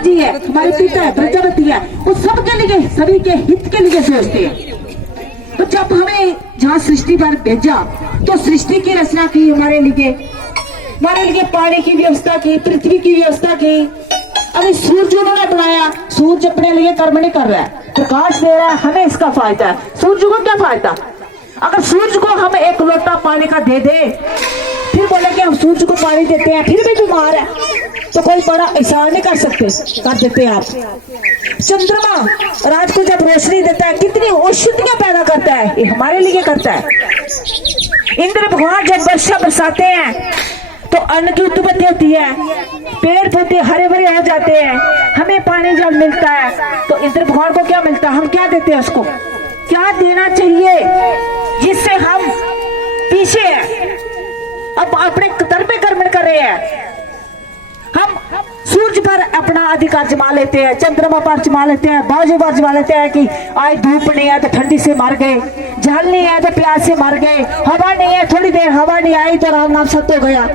जी है, हमारे पिता है, प्रजापति है, वो सबके लिए, सभी के हित के लिए सोचते हैं। तो जब हमें जहाँ सृष्टि पर भेजा तो सृष्टि की रचना की हमारे लिए पानी की व्यवस्था की, पृथ्वी की व्यवस्था की। अभी सूरज उन्होंने बनाया, सूरज अपने लिए कर्म नहीं कर रहा है, प्रकाश दे रहा है, हमें इसका फायदा है। सूरज को क्या फायदा? अगर सूरज को हम एक लोटा पानी का दे दे, फिर बोले कि हम सूरज को पानी देते हैं फिर भी बीमार है, तो कोई बड़ा एहसान नहीं कर सकते, कर देते हैं आप। चंद्रमा रात को जब रोशनी देता है, कितनी औषधियां पैदा करता है, ये हमारे लिए करता है। इंद्र भगवान जब वर्षा बरसाते हैं तो अन्न की उत्पत्ति होती है, पेड़ पौधे हरे भरे हो जाते हैं, हमें पानी जब मिलता है तो इंद्र भगवान को क्या मिलता है, हम क्या देते हैं उसको, क्या देना चाहिए जिससे हम पीछे हैं, अब अपने कर्म कर्म कर रहे हैं। हम सूरज पर अपना अधिकार जमा लेते हैं, चंद्रमा पर जमा लेते हैं, बाजू पर जमा लेते हैं कि आज धूप नहीं है तो ठंडी से मर गए, जल नहीं है तो प्यास से मर गए, हवा नहीं है, थोड़ी देर हवा नहीं आई तो राम नाम सत्य हो गया।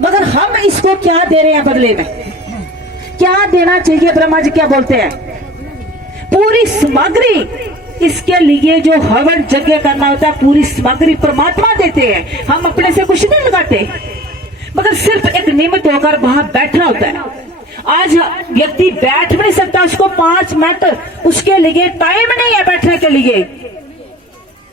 मगर हम इसको क्या दे रहे हैं बदले में, क्या देना चाहिए? ब्रह्मा जी क्या बोलते हैं, पूरी सामग्री इसके लिए जो हवन यज्ञ करना होता है, पूरी सामग्री परमात्मा देते हैं, हम अपने से कुछ नहीं लगाते, मगर सिर्फ एक निमित्त होकर वहां बैठना होता है। आज व्यक्ति बैठ भी नहीं सकता, उसको 5 मिनट उसके लिए टाइम नहीं है, बैठने के लिए,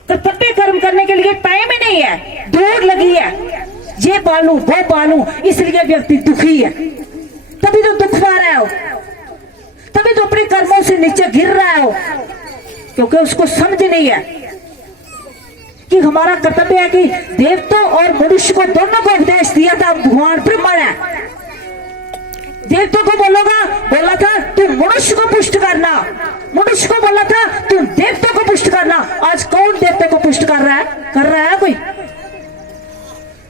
कर्तव्य कर्म करने के लिए टाइम ही नहीं है, दौड़ लगी है, ये पालू वो पालू, इसलिए व्यक्ति दुखी है। तभी तो दुख पा रहा हो, तभी तो अपने कर्मों से नीचे गिर रहा हो, क्योंकि उसको समझ नहीं है कि हमारा कर्तव्य है कि देवताओं और मनुष्य को दोनों को उपदेश दिया था भगवान ब्रह्मा ने। देवताओं को बोला था तुम मनुष्य को पुष्ट करना, मनुष्य को बोला था तुम देवताओं को पुष्ट करना। आज कौन देवता को पुष्ट कर रहा है? कर रहा है कोई?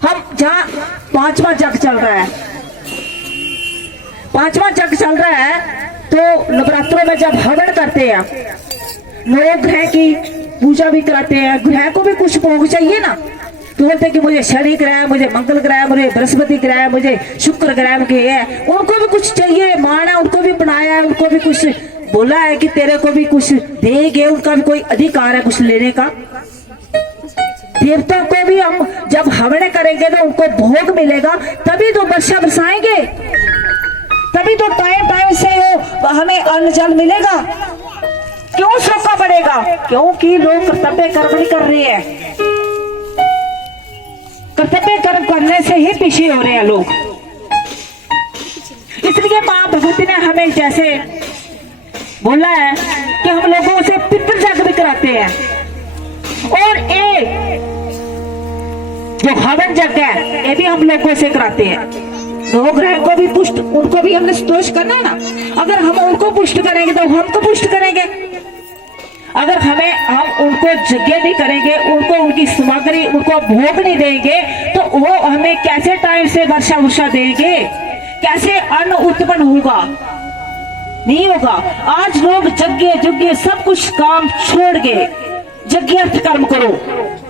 हम जहां 5वां जग चल रहा है, 5वां जग चल रहा है, तो नवरात्रों में जब हवन करते हैं लोग, ग्रह की पूजा भी कराते हैं, ग्रह को भी कुछ भोग चाहिए ना, तो बोलते हैं कि मुझे शनि ग्रह, मुझे मंगल ग्रह, मुझे बृहस्पति ग्रह, मुझे शुक्र ग्रह के है, उनको भी कुछ चाहिए, मान है, उनको भी बनाया है, उनको भी कुछ बोला है कि तेरे को भी कुछ देंगे, उनका भी कोई अधिकार है कुछ लेने का। देवताओं को भी हम जब हवन करेंगे तो उनको भोग मिलेगा, तभी तो वर्षा बरसाएंगे, तभी तो टाइम टाइम से हमें अन्न जल मिलेगा। क्यों सोखा पड़ेगा? क्योंकि लोग कर्तव्य कर्म नहीं कर रहे हैं, कर्तव्य कर्म करने से ही पीछे हो रहे हैं लोग। इसलिए माँ भगवती ने हमें जैसे बोला है कि हम लोगों से पितृ यज्ञ भी कराते हैं, और एक जो हवन यज्ञ है ये भी हम लोगों से कराते हैं। लोग ग्रह को भी पुष्ट, उनको भी हमने संतोष करना है ना, अगर हम उनको पुष्ट करेंगे तो हमको पुष्ट करेंगे, अगर हम उनको यज्ञ नहीं करेंगे, उनको उनकी सामग्री, उनको भोग नहीं देंगे, तो वो हमें कैसे टाइम से वर्षा देंगे, कैसे अन्न उत्पन्न होगा? नहीं होगा। आज लोग यज्ञ सब कुछ काम छोड़ गए, यज्ञ अर्थ कर्म करो।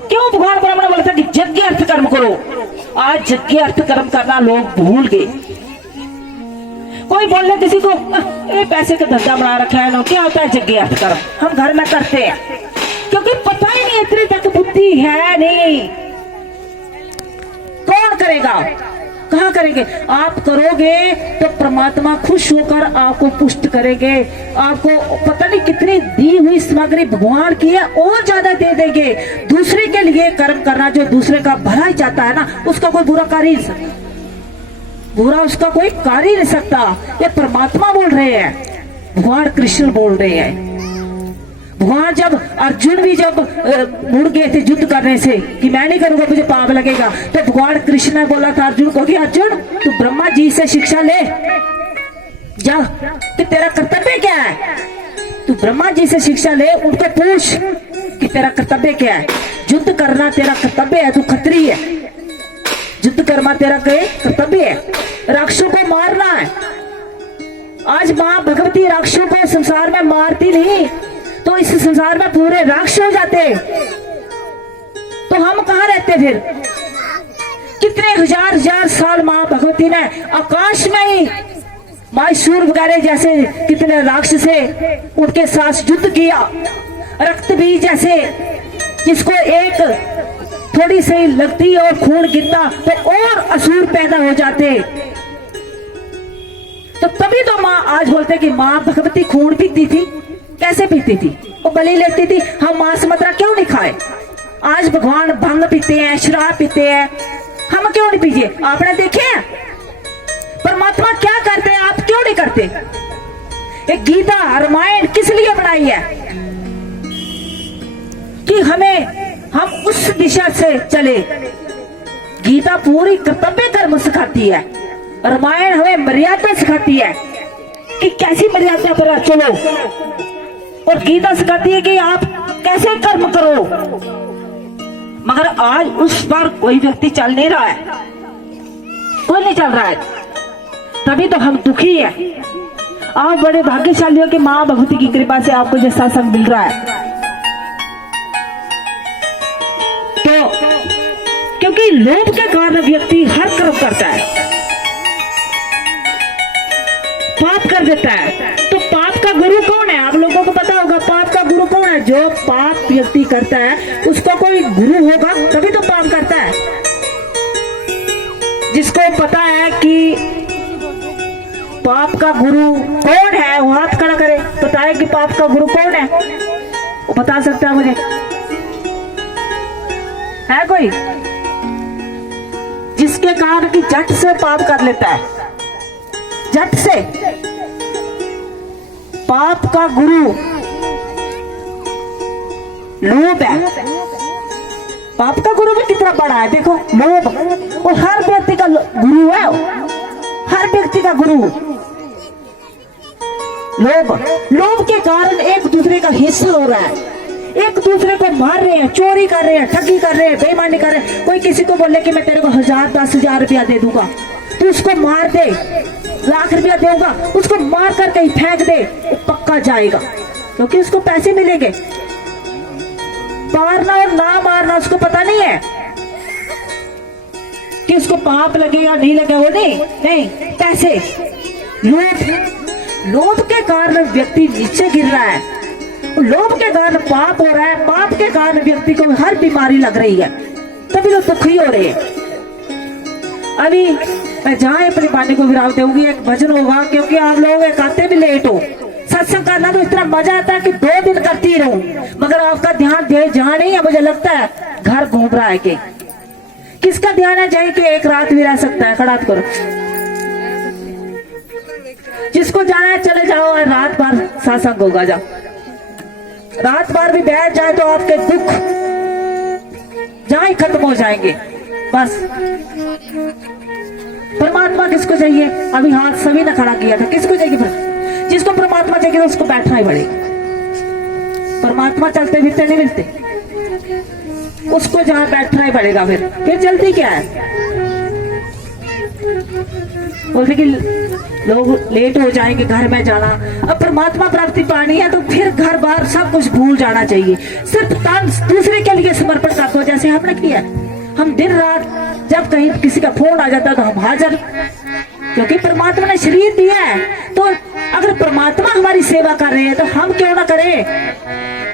क्यों भगवान ब्रह्मा ने बोला था कि यज्ञ अर्थ कर्म करो? आज यज्ञ अर्थ कर्म करना लोग भूल गए। कोई बोल रहे किसी को पैसे का धंधा बना रखा है, क्या होता है यज्ञ अर्थ कर्म? हम घर में करते हैं क्योंकि पता ही नहीं, इतनी तक बुद्धि है नहीं। कौन करेगा? कहाँ करेंगे? आप करोगे तो परमात्मा खुश होकर आपको पुष्ट करेंगे, आपको पता नहीं कितनी दी हुई सामग्री भगवान की है और ज्यादा दे देंगे। दूसरे के लिए कर्म करना, जो दूसरे का भला ही चाहता है ना, उसका कोई बुरा कार्य नहीं सकता, बुरा उसका कोई कार्य नहीं सकता। ये परमात्मा बोल रहे हैं, भगवान कृष्ण बोल रहे हैं। भगवान जब अर्जुन भी जब मुड़ गए थे युद्ध करने से कि मैं नहीं करूंगा, मुझे पाप लगेगा, तो भगवान कृष्ण ने बोला था अर्जुन को कि अर्जुन तू ब्रह्मा जी से शिक्षा ले जा कि तेरा कर्तव्य क्या है। तू ब्रह्मा जी से शिक्षा ले, उनको पूछ कि तेरा कर्तव्य क्या है। युद्ध करना तेरा कर्तव्य है, तू खत्री है, युद्ध करना तेरा कर्तव्य है, राक्षसों को मारना है। आज माँ भगवती राक्षसों को संसार में मारती नहीं तो इस संसार में पूरे राक्षस हो जाते, तो हम कहाँ रहते फिर? कितने हजार साल माँ भगवती ने आकाश में ही मायूर वगैरह जैसे कितने राक्षस है, उनके साथ युद्ध किया। रक्त भी जैसे जिसको एक थोड़ी सी लगती और खून गिरता तो और असुर पैदा हो जाते। तो तभी तो माँ आज बोलते कि माँ भगवती खून पीती थी। कैसे पीती थी? वो बलि लेती थी। हम मांस मदिरा क्यों नहीं खाए? आज भगवान भंग पीते हैं, शराब पीते हैं, हम क्यों नहीं पीजिए? आपने देखे हैं परमात्मा क्या करते हैं, आप क्यों नहीं करते? एक गीता रामायण किस लिए बनाई है? कि हम उस दिशा से चले। गीता पूरी कर्तव्य कर्म सिखाती है, रामायण हमें मर्यादा सिखाती है कि कैसी मर्यादा पर चलो, और गीता सिखाती है कि आप कैसे कर्म करो। मगर आज उस पर कोई व्यक्ति चल नहीं रहा है, कोई नहीं चल रहा है, तभी तो हम दुखी है। आप बड़े भाग्यशाली हो कि माँ भगवती की कृपा से आपको जो सत्संग मिल रहा है। तो क्योंकि लोभ के कारण व्यक्ति हर कर्म करता है, पाप कर देता है। तो पाप का गुरु कौन है? आप लोगों को पता होगा पाप का गुरु कौन है? जो पाप व्यक्ति करता है उसका कोई गुरु होगा तभी तो पाप करता है। जिसको पता है कि पाप का गुरु कौन है वो हाथ खड़ा करे, बताए कि पाप का गुरु कौन है, वो बता सकता है मुझे? है कोई? जिसके कारण कि झट से पाप कर लेता है, झट से। पाप का गुरु लोभ है। पाप का गुरु भी कितना बड़ा है, देखो लोभ। वो हर व्यक्ति का गुरु है, हर व्यक्ति का गुरु लोभ। लोभ के कारण एक दूसरे का हिस्सा हो रहा है, एक दूसरे को मार रहे हैं, चोरी कर रहे हैं, ठगी कर रहे हैं, बेईमानी कर रहे हैं। कोई किसी को बोले कि मैं तेरे को 1000 10,000 रुपया दे दूंगा, तो उसको मार दे, लाख रुपया देगा, उसको मार कर कहीं फेंक दे, पक्का जाएगा, क्योंकि उसको पैसे मिलेंगे। मारना और ना मारना उसको पता नहीं है कि उसको पाप लगेगा नहीं लगेगा, वो नहीं, पैसे। लोभ के कारण व्यक्ति नीचे गिर रहा है, लोभ के कारण पाप हो रहा है, पाप के कारण व्यक्ति को हर बीमारी लग रही है, तभी लोग दुखी हो रहे हैं। अभी मैं जहाँ अपनी वाणी को विराम दूंगी, एक भजन होगा, क्योंकि आप लोग एक आते भी लेट हो। सत्संग करना तो इतना मजा आता है कि 2 दिन करती रहूं, मगर आपका ध्यान दे जहाँ नहीं है। मुझे लगता है घर घूम रहा है कि किसका ध्यान है जाए कि एक रात भी रह सकता है। खड़ा करो, जिसको जाना है चले जाओ, रात भर सत्संग होगा। जाओ, रात भर भी बैठ जाए तो आपके दुख जहाँ ही खत्म हो जाएंगे। बस परमात्मा किसको चाहिए? अभी हाथ सभी ने खड़ा किया था, किसको चाहिए? जिसको परमात्मा चाहिए उसको बैठना ही पड़ेगा। परमात्मा चलते फिरते नहीं मिलते, उसको जहाँ बैठना ही पड़ेगा। फिर जल्दी क्या है? बोलते कि लोग लेट हो जाएंगे घर में जाना। अब परमात्मा प्राप्ति पानी है तो फिर घर बार सब कुछ भूल जाना चाहिए, सिर्फ तन दूसरे के लिए समर्पण कर दो, जैसे हमने किया। हम दिन रात जब कहीं किसी का फोन आ जाता तो हम हाजिर, क्योंकि परमात्मा ने शरीर दिया है। तो अगर परमात्मा हमारी सेवा कर रहे हैं तो हम क्यों ना करें?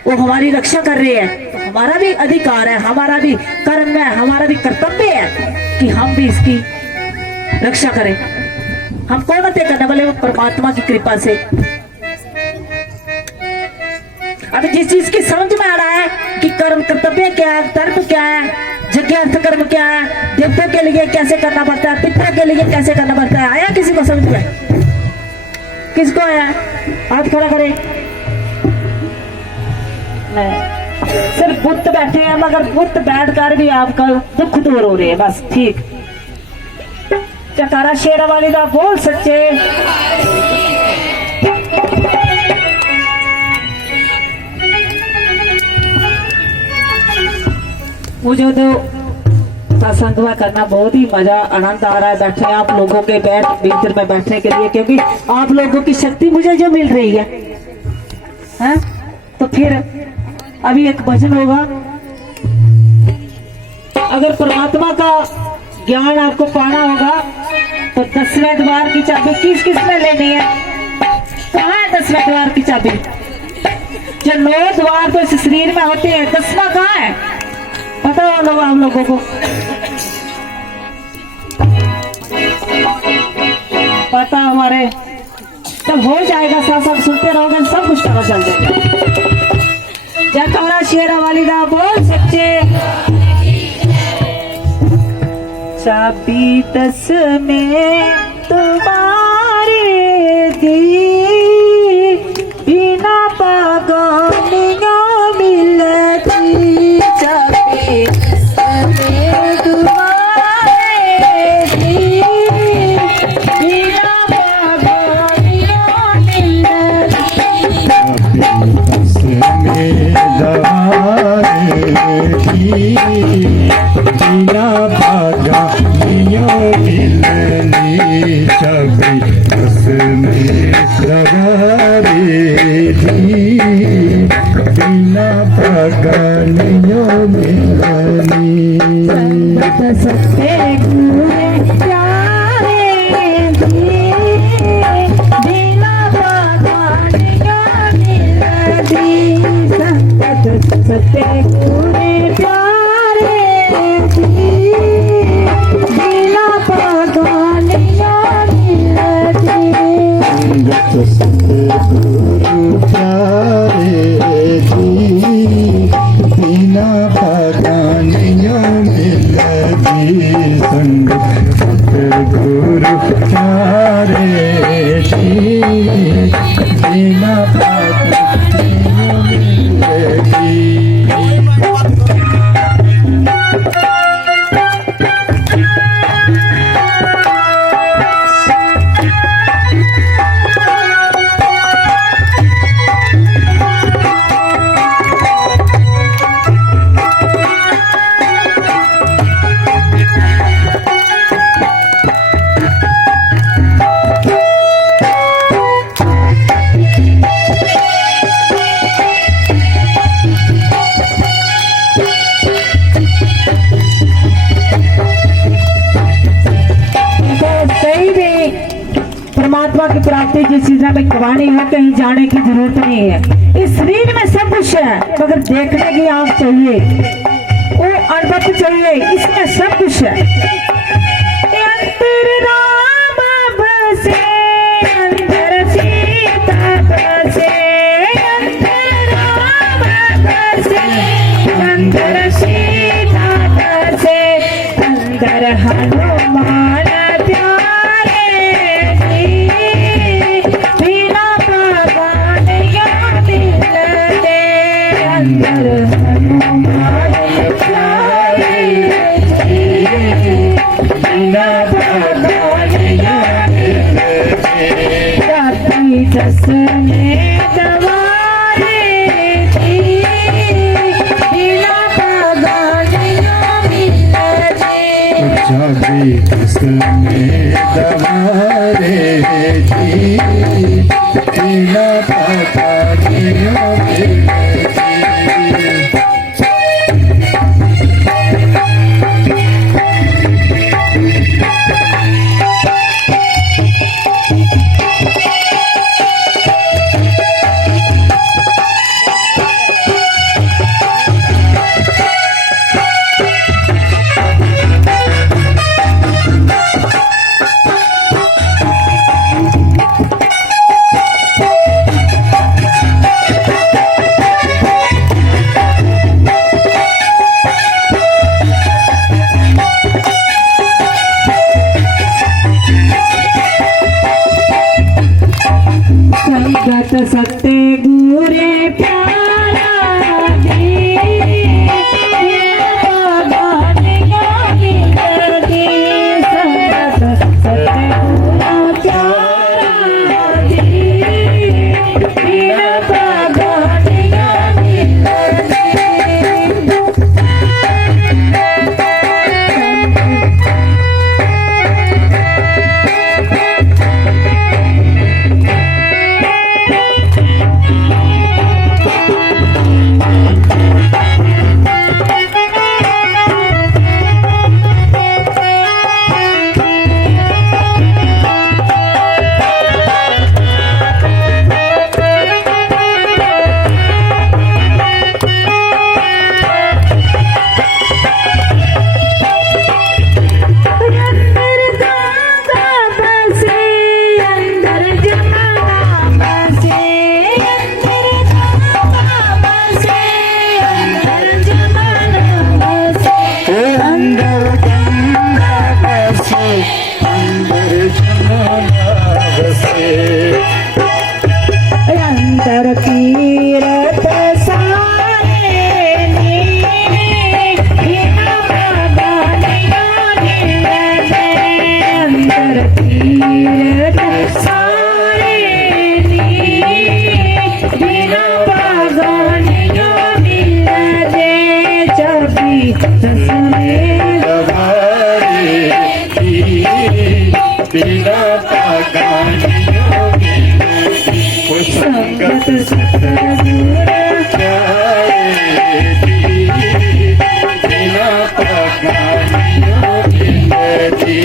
वो हमारी रक्षा कर रहे हैं तो हमारा भी अधिकार है, हमारा भी कर्म है, हमारा भी कर्तव्य है कि हम भी इसकी रक्षा करें। हम कौन थे करने वाले? वो परमात्मा की कृपा से। अब जिस चीज की समझ में आ रहा है कि कर्म कर्तव्य क्या है, धर्म क्या है, यज्ञ कर्म क्या है, देवताओं के लिए कैसे करना पड़ता है, पितरों के लिए कैसे करना पड़ता है, आया किसी को समझ में? किसको आया? हाथ खड़ा करे। नहीं, सिर्फ बुत बैठे हैं, मगर बुत बैठकर भी आपका दुख दूर हो रहे हैं। बस ठीक। चकारा शेरा वाली दा बोल सच्चे। मुझे तो सत्संग करना बहुत ही मजा आनंद आ रहा है। बैठे आप लोगों के भीतर में बैठने के लिए, क्योंकि आप लोगों की शक्ति मुझे जो मिल रही है। तो फिर अभी एक भजन होगा। अगर परमात्मा का ज्ञान आपको पाना होगा तो 10वें द्वार की चाबी किसने लेनी है? कहाँ है 10वें द्वार की चाबी? जो 9 द्वार तो इस शरीर में होते हैं, 10वां कहाँ है? पता हो लोग आप लोगों को? पता हमारे तब हो जाएगा, साथ साथ सुनते रहोगे सब कुछ पता चल जाएगा। जयकारा शेरा वाली दा बोल सच्चे। चाबी 10 में तुम्हारे दी, बिना पागनिया मिलती। चाबी 10 में तुम्हारे दी, बिना पागनिया मिलती। बिना भागा मिलनी। चाबी 10 में दवारे दी, बिना भागा मिलनी। सत्य गुरे प्यारे दी, बिना पागनिया मिलती। सत्य गुरे प्यारे दी, बिना पागनिया मिलती। गुरु प्यारे दी, बिना पागनिया मिलती। संगत गुरु प्यारे दी, बिना पागनिया मिलती। परमात्मा की प्राप्ति जिस चीज में करवानी है, कहीं जाने की जरूरत नहीं है। इस शरीर में सब कुछ है, मगर देखने की आंख चाहिए, वो अनुभव चाहिए, इसमें सब कुछ है। अंतर राम बसे, अंतर सीता बसे, अंतर राम बसे, अंतर सीता बसे, अंदर हनुमान चाबी 10 में दवारे दी, बिना पागनिया मिलती। सत्य गुरे प्यारा दी, पागनिया मिलती। सत्य गुरा प्यारा दी, बिना पागनिया मिलती। वो संगत सतगुर जाएगी बिना पकानियों मिलती।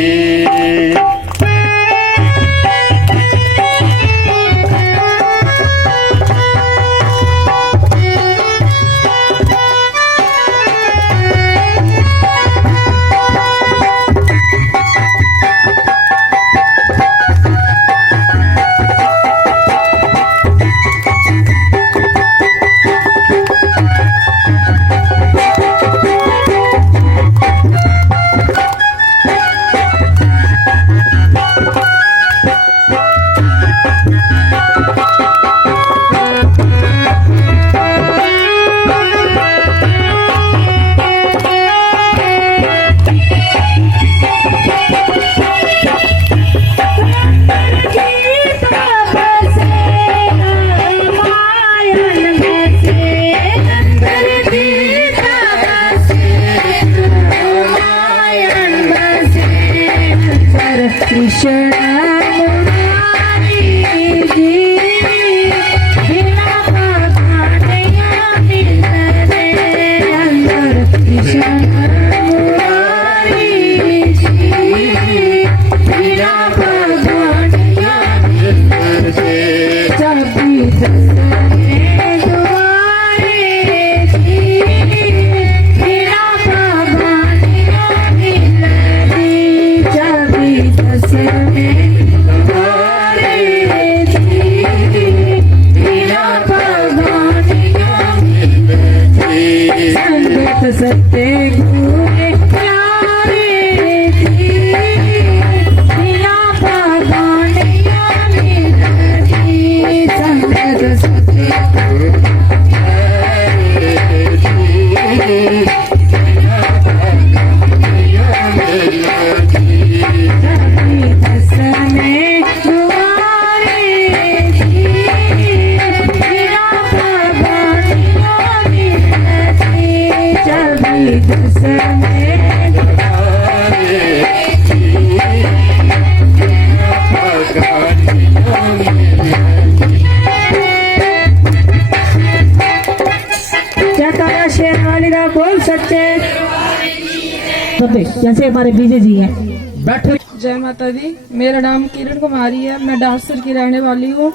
जैसे हमारे बीजे जी हैं बैठे। जय माता दी, मेरा नाम किरण कुमारी है, मैं डांसर की रहने वाली हूँ।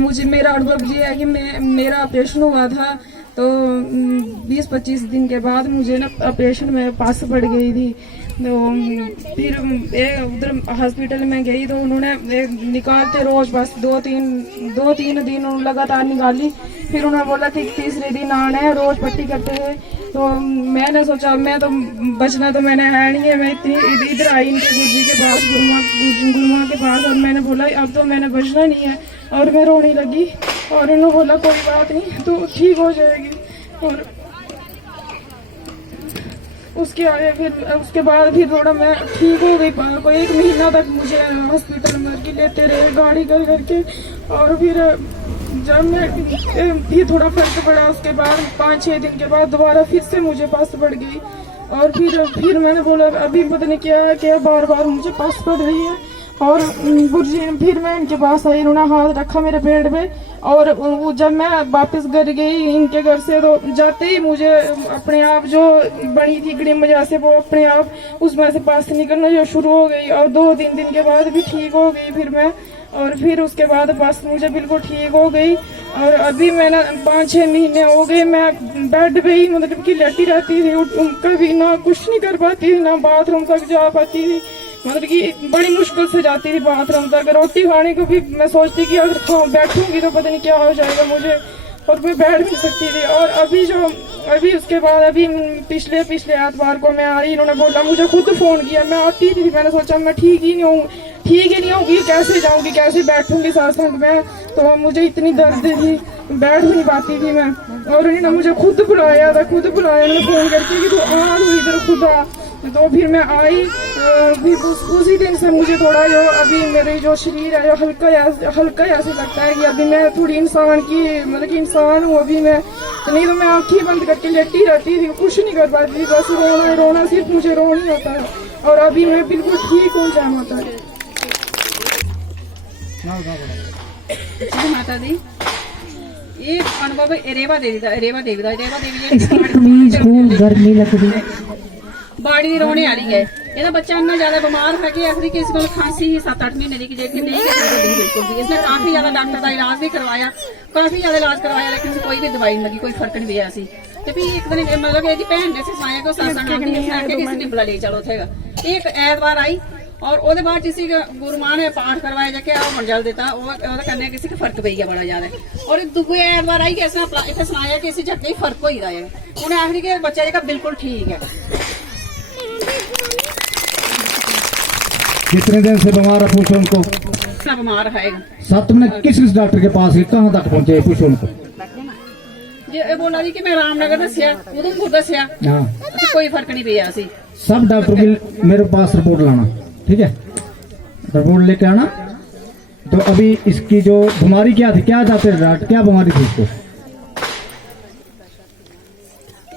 मुझे मेरा अनुभव ये है कि मेरा ऑपरेशन हुआ था तो 20-25 दिन के बाद मुझे ना ऑपरेशन में पास पड़ गई थी। तो फिर उधर हॉस्पिटल में गई तो उन्होंने निकालते रोज बस 2-3 दिन लगातार निकाली। फिर उन्होंने बोला कि तीसरे दिन आना है, रोज पट्टी करते हैं। तो मैंने सोचा मैं तो बचना तो मैंने है नहीं है, मैं इधर आई इनके गुरुजी के पास, गुरुमा के पास, और मैंने बोला अब तो मैंने बचना नहीं है। और मैं रोने लगी और उन्होंने बोला कोई बात नहीं तो ठीक हो जाएगी। और उसके बाद फिर थोड़ा मैं ठीक हो गई। कोई 1 महीना तक मुझे हॉस्पिटल में लेते रहे गाड़ी कर करके। और फिर जब मैं फिर थोड़ा फर्क पड़ा, उसके बाद 5-6 दिन के बाद दोबारा फिर से मुझे पास पड़ गई। और फिर मैंने बोला अभी पता नहीं क्या बार बार मुझे पास पड़ रही है। और गुरुजी फिर मैं इनके पास आई, उन्होंने हाथ रखा मेरे पेट पे। और जब मैं वापस घर गई इनके घर से तो जाते ही मुझे अपने आप जो बनी थी ग्रिम जैसे वो अपने आप उसमें से पास निकलना जो शुरू हो गई। और 2-3 दिन के बाद भी ठीक हो गई फिर मैं। और फिर उसके बाद बस मुझे बिल्कुल ठीक हो गई। और अभी मैंने 5-6 महीने हो गए मैं बेड पे ही मतलब कि लेटी रहती थी, कभी ना कुछ नहीं कर पाती थी, ना बाथरूम तक जा पाती थी। मतलब कि बड़ी मुश्किल से जाती थी बाथरूम तक। रोटी खाने को भी मैं सोचती कि अगर बैठूंगी तो पता नहीं क्या हो जाएगा मुझे, और मैं बैठ नहीं सकती थी। और अभी उसके बाद अभी पिछले एतवार को मैं आई, इन्होंने बोला मुझे खुद फोन किया, मैं आती थी। मैंने सोचा मैं ठीक ही नहीं होगी, कैसे जाऊंगी, कैसे बैठूंगी सत्संग में। तो मुझे इतनी दर्द थी, बैठ नहीं पाती थी मैं। और उन्होंने मुझे खुद बुलाया उन्होंने फोन करके कि तू आ, तू इधर खुद आ। तो फिर मैं आई। फिर उसी दिन से मुझे थोड़ा जो अभी मेरे जो शरीर है जो हल्का ऐसे लगता है कि अभी मैं थोड़ी इंसान की मतलब कि इंसान हूँ अभी मैं। नहीं तो मैं आँखें बंद करके लेटी रहती थी, कुछ नहीं कर पाती थी, बस रोना सिर्फ मुझे रोना ही होता है। और अभी मैं बिल्कुल ठीक हूँ, जय माता दी। श्री माता दी ये अनुभव रेवा देवी का रेवा देवी इसकी कमीज को गर्मी लग रही है। बाड़ी दी रोने वाली है ਇਹਦਾ ਬੱਚਾ ਇੰਨਾ ਜ਼ਿਆਦਾ ਬਿਮਾਰ ਹੈ ਕਿ ਆਖਰੀ ਕਿਸ ਕੋਲ ਖਾਂਸੀ ਹੀ 7-8 ਮਹੀਨੇ ਦੀ ਜਿਹੜੀ ਨਹੀਂ ਬਿਲਕੁਲ ਵੀ ਇਸਨੇ ਕਾਫੀ ਜ਼ਿਆਦਾ ਡਾਕਟਰ ਦਾ ਇਲਾਜ ਵੀ ਕਰਵਾਇਆ ਕਾਫੀ ਜ਼ਿਆਦਾ ਇਲਾਜ ਕਰਵਾਇਆ ਲੇਕਿन ਕੋਈ ਵੀ ਦਵਾਈ ਨਹੀਂ ਲੱਗੀ ਕੋਈ ਫਰਕ ਨਹੀਂ ਪਿਆ ਸੀ ਤੇ ਵੀ ਇੱਕ ਦਿਨ मतलब ਇਹਦੀ ਭੈਣ ਨੇ ਸਿਖਾਇਆ ਕਿ ਸਾਸਾ ਨਾਲ ਦੀ ਆ ਕੇ ਕਿਸੇ ਨੇ ਬੁਲਾ ਲਈ ਚਲੋ ਉਥੇਗਾ ਇੱਕ ਐਤਵਾਰ आई और ਉਹਦੇ ਬਾਅਦ ਜਿਸੀ ਗੁਰੂ ਮਾਂ ਨੇ ਪਾਠ ਕਰਵਾਇਆ ਜਾ ਕੇ ਆ ਮੰਜਲ ਦਿੱਤਾ ਉਹਦਾ ਕਰਨੇ ਕਿਸੇ ਕੇ ਫਰਕ ਪਈ ਗਿਆ ਬੜਾ ਜ਼ਿਆਦਾ और ਦੂਜੇ ਐਤਵਾਰ आई ਕਿ ਇਸਨੇ ਇੱਥੇ ਸੁਣਾਇਆ ਕਿ ਇਸੇ ਝੱਕੇ ਹੀ ਫਰਕ ਹੋਈ ਰਿਹਾ ਹੈ ਉਹਨੇ ਆਖਰੀ ਕਿ ਬੱਚਾ ਜਿਹੜਾ ਬਿਲਕੁਲ ਠੀਕ ਹੈ कितने दिन से बीमार है पूछो उनको। इतना बीमार है 7 महीने किस डॉक्टर के पास गए कहाँ तक पहुँचे पूछो उनको। ये बोला जी कि मैं रामनगर दसिया उधमपुर दसिया हाँ कोई फर्क नहीं पिया सी सब डॉक्टर की मेरे पास रिपोर्ट लाना ठीक है रिपोर्ट लेके आना। तो अभी इसकी जो बीमारी क्या थी क्या चाहते डॉक्टर क्या बीमारी थी इसको।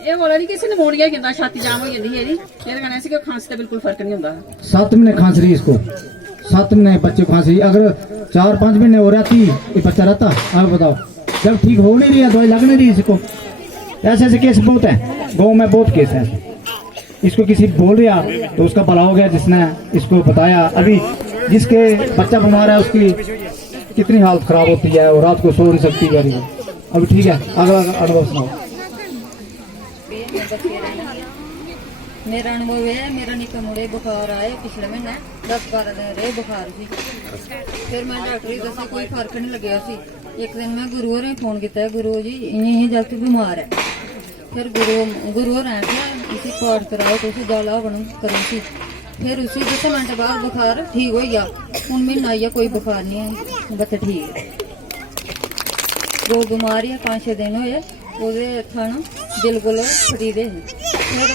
ये बोला जी किसी निमोनिया कहता छाती जाम हो जाती है जी ये कहना सी कि खांसी से बिल्कुल फर्क नहीं होता 7 महीने खांस रही इसको 7 महीने बच्चे को खांसी अगर 4-5 महीने हो रहती ये बच्चा रहता आप बताओ जब ठीक हो नहीं रही है दवाई लग नहीं रही इसको। ऐसे ऐसे केस बहुत है गाँव में बहुत केस है इसको किसी बोल रहा तो उसका भला हो गया जिसने इसको बताया। अभी जिसके बच्चा बीमार है उसकी कितनी हालत खराब होती है और रात को सो नहीं सकती गरीब। अभी ठीक है अगला अनुभव सुनाओ। मेरा अनुभव है मेरा निक्का मुड़े बुखार आए पिछले महीने 10-12 दिन रहे बुखार सी फिर मैं डॉक्टर ही दसा कोई फर्क नहीं लगे सी एक दिन मैं गुरु होरें फोन किया गुरु जी इन्हें जल्द बीमार है फिर गुरु होरें आखिया इसी पाठ कराओ तुम जाला बनो करो सी फिर उसी 10 मिनट बाद बुखार ठीक हो गया हूँ महीना आई कोई बुखार नहीं है बच्चा ठीक है। दो बीमार है 5-6 दिन होए ओदे थाना बिल्कुल फरीदे फिर